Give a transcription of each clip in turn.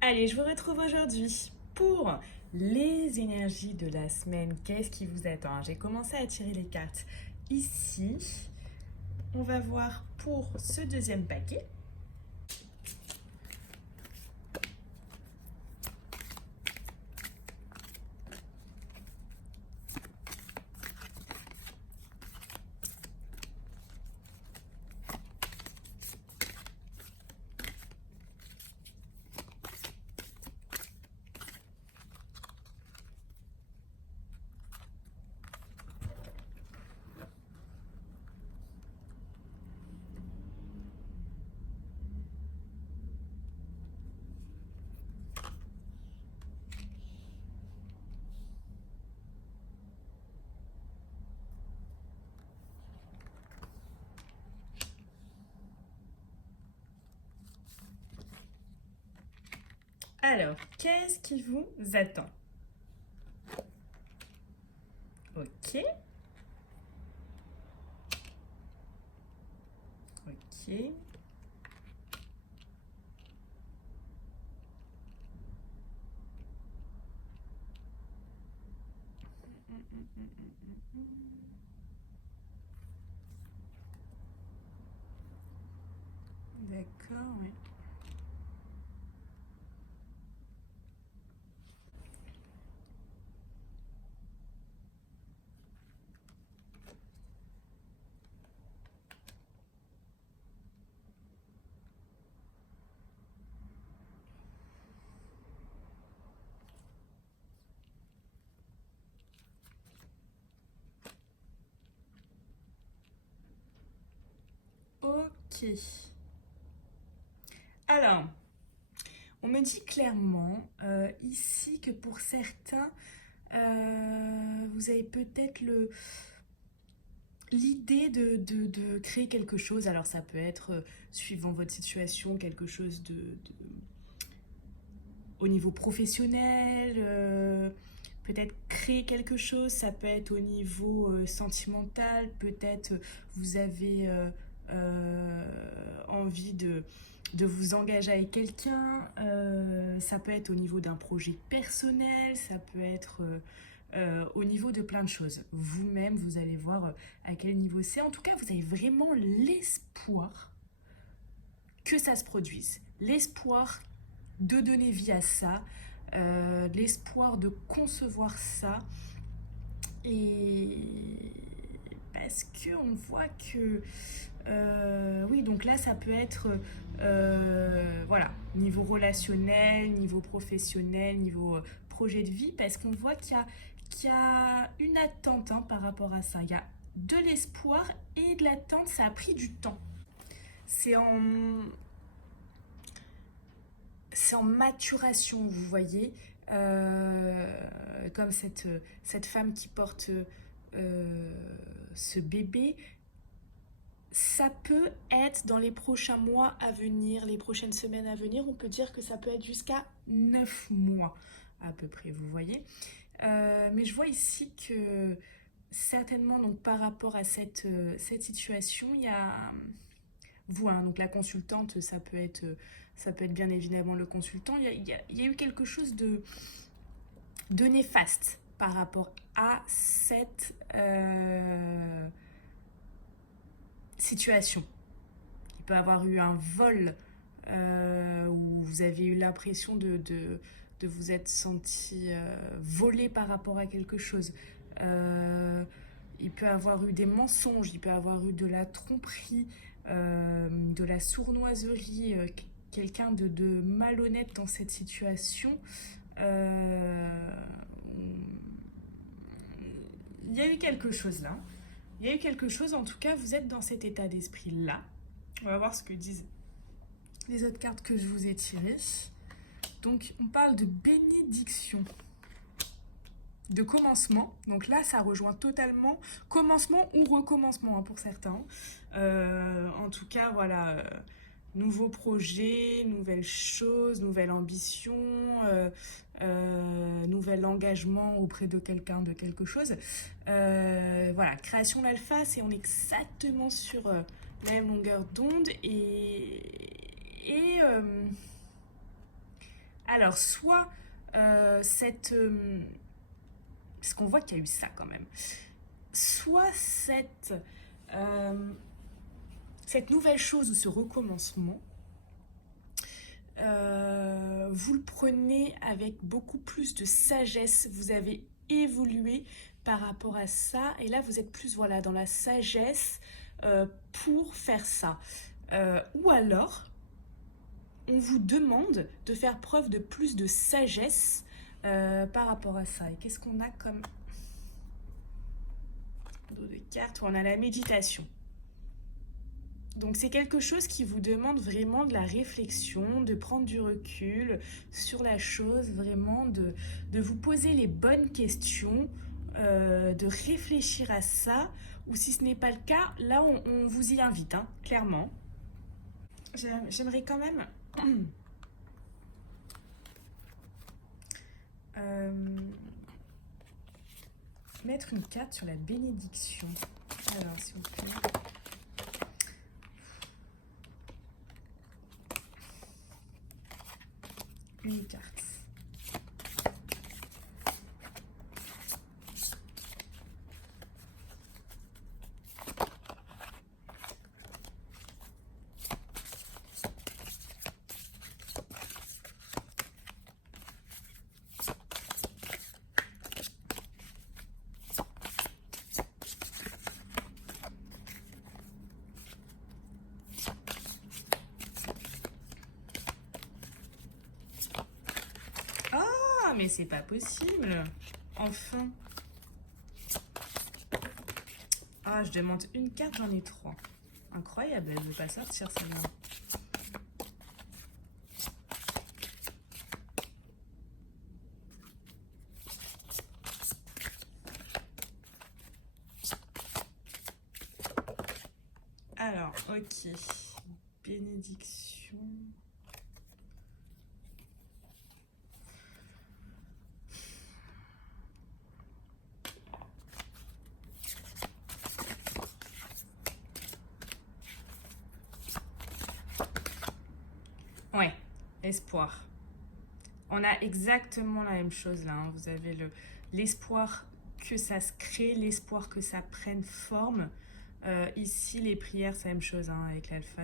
Allez, je vous retrouve aujourd'hui pour les énergies de la semaine. Qu'est-ce qui vous attend? J'ai commencé à tirer les cartes ici. On va voir pour ce deuxième paquet. Alors, qu'est-ce qui vous attend? Ok. Ok. D'accord, oui. Ok. Alors, on me dit clairement ici que pour certains, vous avez peut-être l'idée de créer quelque chose. Alors ça peut être, suivant votre situation, quelque chose au niveau professionnel, peut-être créer quelque chose, ça peut être au niveau sentimental, peut-être vous avez envie de vous engager avec quelqu'un, ça peut être au niveau d'un projet personnel, ça peut être au niveau de plein de choses. Vous-même, vous allez voir à quel niveau c'est. En tout cas, vous avez vraiment l'espoir que ça se produise. L'espoir de donner vie à ça, l'espoir de concevoir ça. Et parce qu'on voit que oui, donc là ça peut être voilà, niveau relationnel, niveau professionnel, niveau projet de vie, parce qu'on voit qu'il y a une attente hein, par rapport à ça. Il y a de l'espoir et de l'attente, ça a pris du temps. C'est en, c'est en maturation, vous voyez. Comme cette femme qui porte ce bébé, ça peut être dans les prochains mois à venir, les prochaines semaines à venir, on peut dire que ça peut être jusqu'à 9 mois à peu près, vous voyez. Mais je vois ici que certainement, donc par rapport à cette situation, il y a vous, hein, donc la consultante, ça peut être bien évidemment le consultant. Il y a eu quelque chose de néfaste par rapport à cette situation. Il peut y avoir eu un vol où vous avez eu l'impression de vous être senti volé par rapport à quelque chose. Il peut y avoir eu des mensonges, il peut y avoir eu de la tromperie, de la sournoiserie, quelqu'un de malhonnête dans cette situation. Euh, il y a eu quelque chose là. Il y a eu quelque chose, en tout cas, vous êtes dans cet état d'esprit-là. On va voir ce que disent les autres cartes que je vous ai tirées. Donc, on parle de bénédiction, de commencement. Donc là, ça rejoint totalement commencement ou recommencement hein, pour certains. En tout cas, voilà, nouveau projet, nouvelle chose, nouvelle ambition, nouvel engagement auprès de quelqu'un, de quelque chose. Voilà, création d'alpha, c'est on est exactement sur la même longueur d'onde et Alors, soit parce qu'on voit qu'il y a eu ça quand même. Soit cette nouvelle chose ou ce recommencement, vous le prenez avec beaucoup plus de sagesse. Vous avez évolué par rapport à ça. Et là, vous êtes plus voilà, dans la sagesse pour faire ça. Ou alors, on vous demande de faire preuve de plus de sagesse par rapport à ça. Et qu'est-ce qu'on a comme dos de cartes où on a la méditation. Donc c'est quelque chose qui vous demande vraiment de la réflexion, de prendre du recul sur la chose, vraiment de vous poser les bonnes questions, de réfléchir à ça, ou si ce n'est pas le cas, là on vous y invite, hein, clairement. J'aimerais quand même mettre une carte sur la bénédiction. Alors s'il vous plaît. Une carte. Ah, mais c'est pas possible. Enfin. Ah, je demande une carte, j'en ai 3. Incroyable, elle ne veut pas sortir celle-là. Alors, ok. Bénédiction. Ouais, espoir. On a exactement la même chose là, hein. Vous avez l'espoir que ça se crée, l'espoir que ça prenne forme. Ici, les prières, c'est la même chose, hein, avec l'alpha.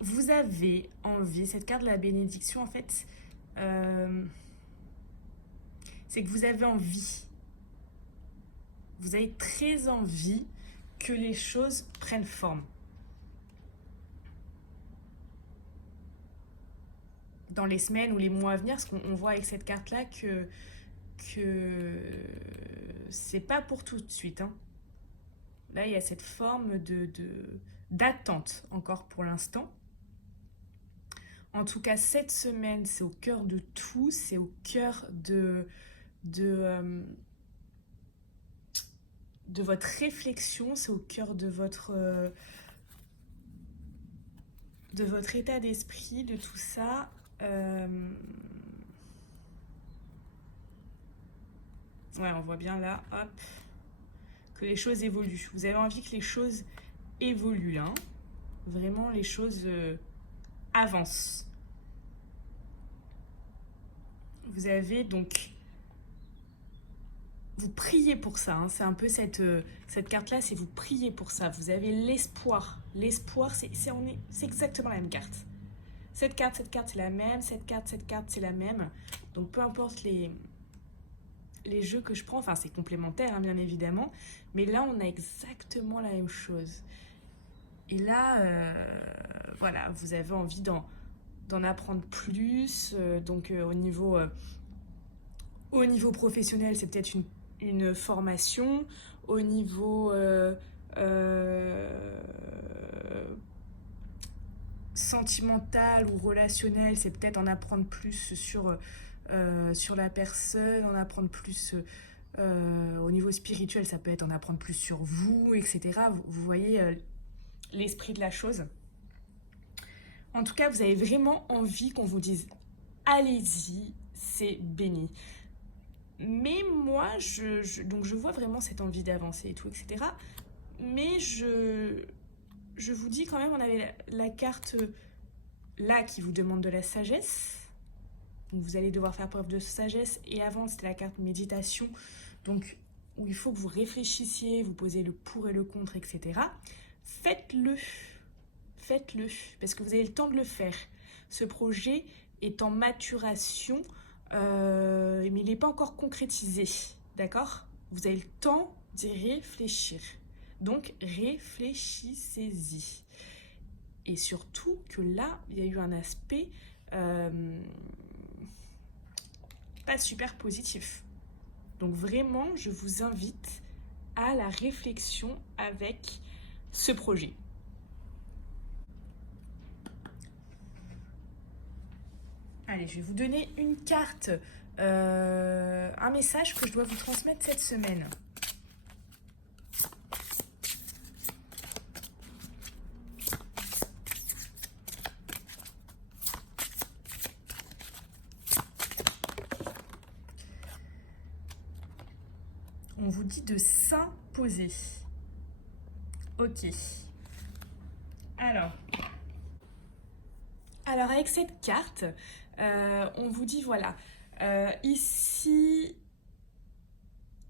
Vous avez envie, cette carte de la bénédiction, en fait, c'est que vous avez envie. Vous avez très envie que les choses prennent forme. Dans les semaines ou les mois à venir, parce qu'on voit avec cette carte-là que c'est pas pour tout de suite, hein. Là, il y a cette forme d'attente encore pour l'instant. En tout cas, cette semaine, c'est au cœur de tout, c'est au cœur de votre réflexion, c'est au cœur de votre état d'esprit, de tout ça. Ouais, on voit bien là, hop, que les choses évoluent. Vous avez envie que les choses évoluent, hein. Vraiment, les choses avancent. Vous avez donc... Vous priez pour ça, hein. C'est un peu cette carte-là, c'est vous priez pour ça. Vous avez l'espoir. L'espoir, c'est exactement la même carte. Cette carte, c'est la même. Cette carte, c'est la même. Donc, peu importe les jeux que je prends, enfin, c'est complémentaire, hein, bien évidemment. Mais là, on a exactement la même chose. Et là, voilà, vous avez envie d'en apprendre plus. Donc, au niveau professionnel, c'est peut-être une formation. Au niveau sentimental ou relationnel, c'est peut-être en apprendre plus sur la personne, en apprendre plus au niveau spirituel, ça peut être en apprendre plus sur vous, etc. Vous voyez l'esprit de la chose. En tout cas, vous avez vraiment envie qu'on vous dise allez-y, c'est béni. Mais moi, donc je vois vraiment cette envie d'avancer et tout, etc. Mais je vous dis quand même, on avait la carte là qui vous demande de la sagesse. Donc vous allez devoir faire preuve de sagesse. Et avant, c'était la carte méditation. Donc, où il faut que vous réfléchissiez, vous posez le pour et le contre, etc. Faites-le. Faites-le. Parce que vous avez le temps de le faire. Ce projet est en maturation, mais il n'est pas encore concrétisé. D'accord ? Vous avez le temps d'y réfléchir. Donc, réfléchissez-y. Et surtout que là, il y a eu un aspect pas super positif. Donc vraiment, je vous invite à la réflexion avec ce projet. Allez, je vais vous donner une carte, un message que je dois vous transmettre cette semaine. On vous dit de s'imposer. Ok. Alors avec cette carte, on vous dit voilà, ici,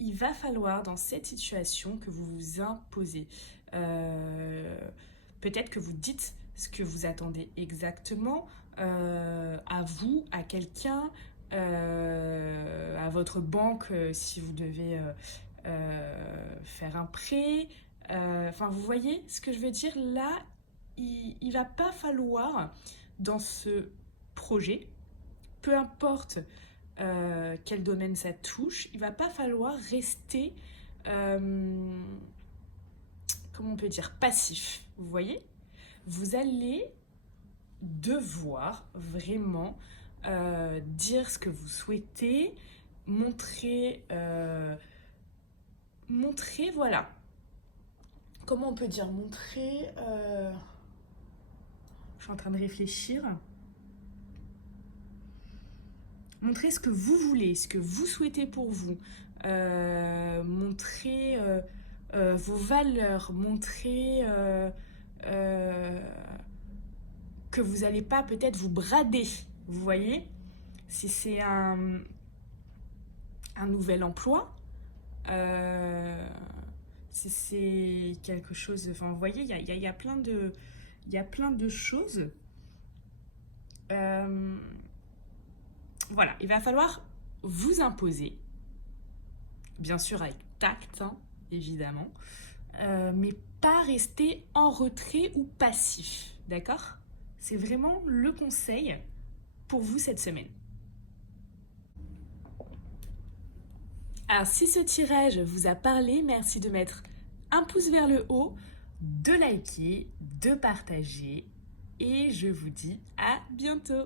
il va falloir dans cette situation que vous vous imposez. Peut-être que vous dites ce que vous attendez exactement à vous, à quelqu'un, à votre banque si vous devez faire un prêt. Enfin, vous voyez ce que je veux dire là, il va pas falloir dans ce projet, peu importe quel domaine ça touche, il va pas falloir rester, comment on peut dire, passif. Vous voyez ? Vous allez devoir vraiment dire ce que vous souhaitez, montrer, voilà. Comment on peut dire montrer je suis en train de réfléchir. Montrer ce que vous voulez, ce que vous souhaitez pour vous. Montrer vos valeurs. Montrer que vous n'allez pas peut-être vous brader. Vous voyez ? Si c'est un nouvel emploi, si c'est quelque chose... Enfin, vous voyez, il y a plein de choses. Voilà, il va falloir vous imposer, bien sûr avec tact, hein, évidemment, mais pas rester en retrait ou passif, d'accord ? C'est vraiment le conseil pour vous cette semaine. Alors, si ce tirage vous a parlé, merci de mettre un pouce vers le haut, de liker, de partager, et je vous dis à bientôt.